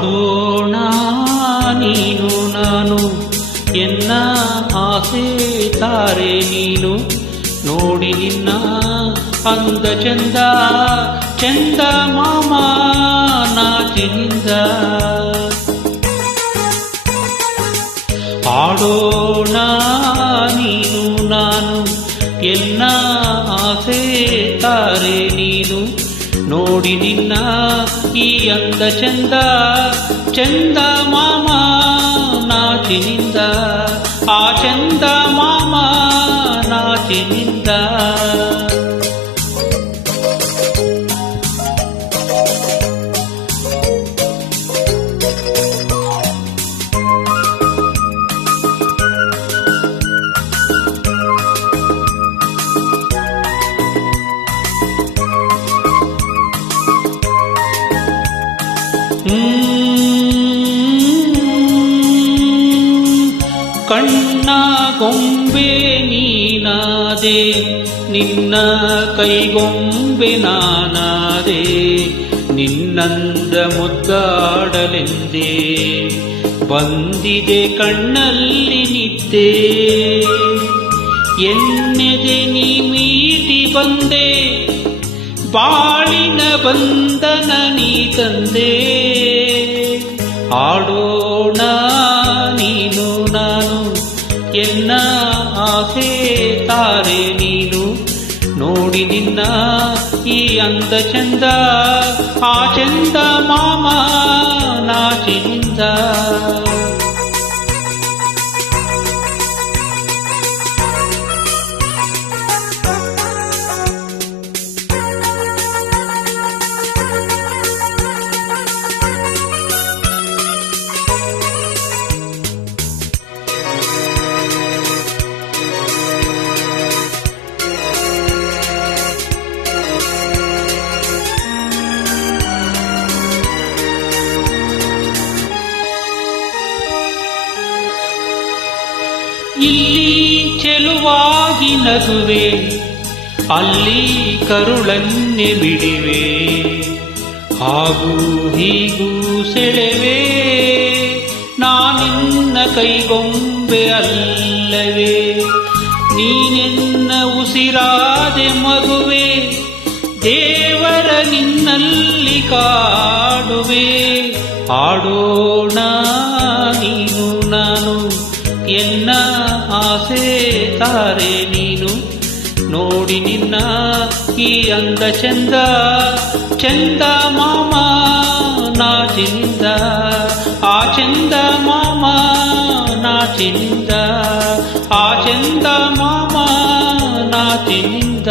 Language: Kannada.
ಆಡೋಣ ನೀನು ನಾನು ಎನ್ನ ಆಸೆ ತಾರೆ ನೀನು ನೋಡಿ ನಿನ್ನ ಅಂದ ಚಂದ ಚಂದ ಮಾಮ ನಾಚಿನಿಂದ ಆಡೋಣ ನೀನು ನಾನು ಎನ್ನ ಆಸೆ ತಾರೆ ನೀನು ನೋಡಿ ನಿನ್ನ ಈ ಅಂದ ಚಂದ ಚಂದ ಮಾಮ ನಾಚಿನಿಂದ ಆ ಚಂದ ಮಾಮ ನಾಚಿನಿಂದ ಕಣ್ಣ ಗೊಂಬೆ ನೀನಾದೆ ನಿನ್ನ ಕೈಗೊಂಬೆ ನಾನಾದೆ ನಿನ್ನಂದ ಮುದ್ದಾಡಲೆಂದೇ ಬಂದಿದೆ ಕಣ್ಣಲ್ಲಿ ನಿದ್ದೆ ಎನ್ನೆದೆ ನೀ ಮೀಟಿ ಬಂದೆ ಬಾಳಿನ ಬಂಧನ ನೀ ತಂದೆ ಆಡೋಣ ನೀನು ನಾನು ಎನ್ನ ಆಸೆ ತಾರೆ ನೀನು ನೋಡಿ ನಿನ್ನ ಈ ಅಂದ ಚಂದ ಆ ಚಂದ ಮಾಮ ನಾಚಿನಿಂದ ಇಲ್ಲಿ ಚೆಲುವಾಗಿ ನಗುವೆ ಅಲ್ಲಿ ಕರುಳನ್ನೆ ಬಿಡಿವೆ ಹಾಗೂ ಹೀಗೂ ಸೆಳೆವೆ ನಾನಿನ್ನ ಕೈಗೊಂಬೆ ಅಲ್ಲವೇ ನೀನೆನ್ನ ಉಸಿರಾದೆ ಮಗುವೆ ದೇವರ ನಿನ್ನಲ್ಲಿ ಕಾಡುವೆ ಆಡೋಣ ನೀನು ನಾನು ಎನ್ನ ಆಸೆ ತಾರೆ ನೀನು ನೋಡಿ ನಿನ್ನ ಈ ಅಂದ ಚಂದ ಚಂದ ಮಾಮ ನಾಚಿನಿಂದ ಆ ಚಂದ ಮಾಮ ನಾಚಿನಿಂದ ಆ ಚಂದ ಮಾಮ ನಾಚಿನಿಂದ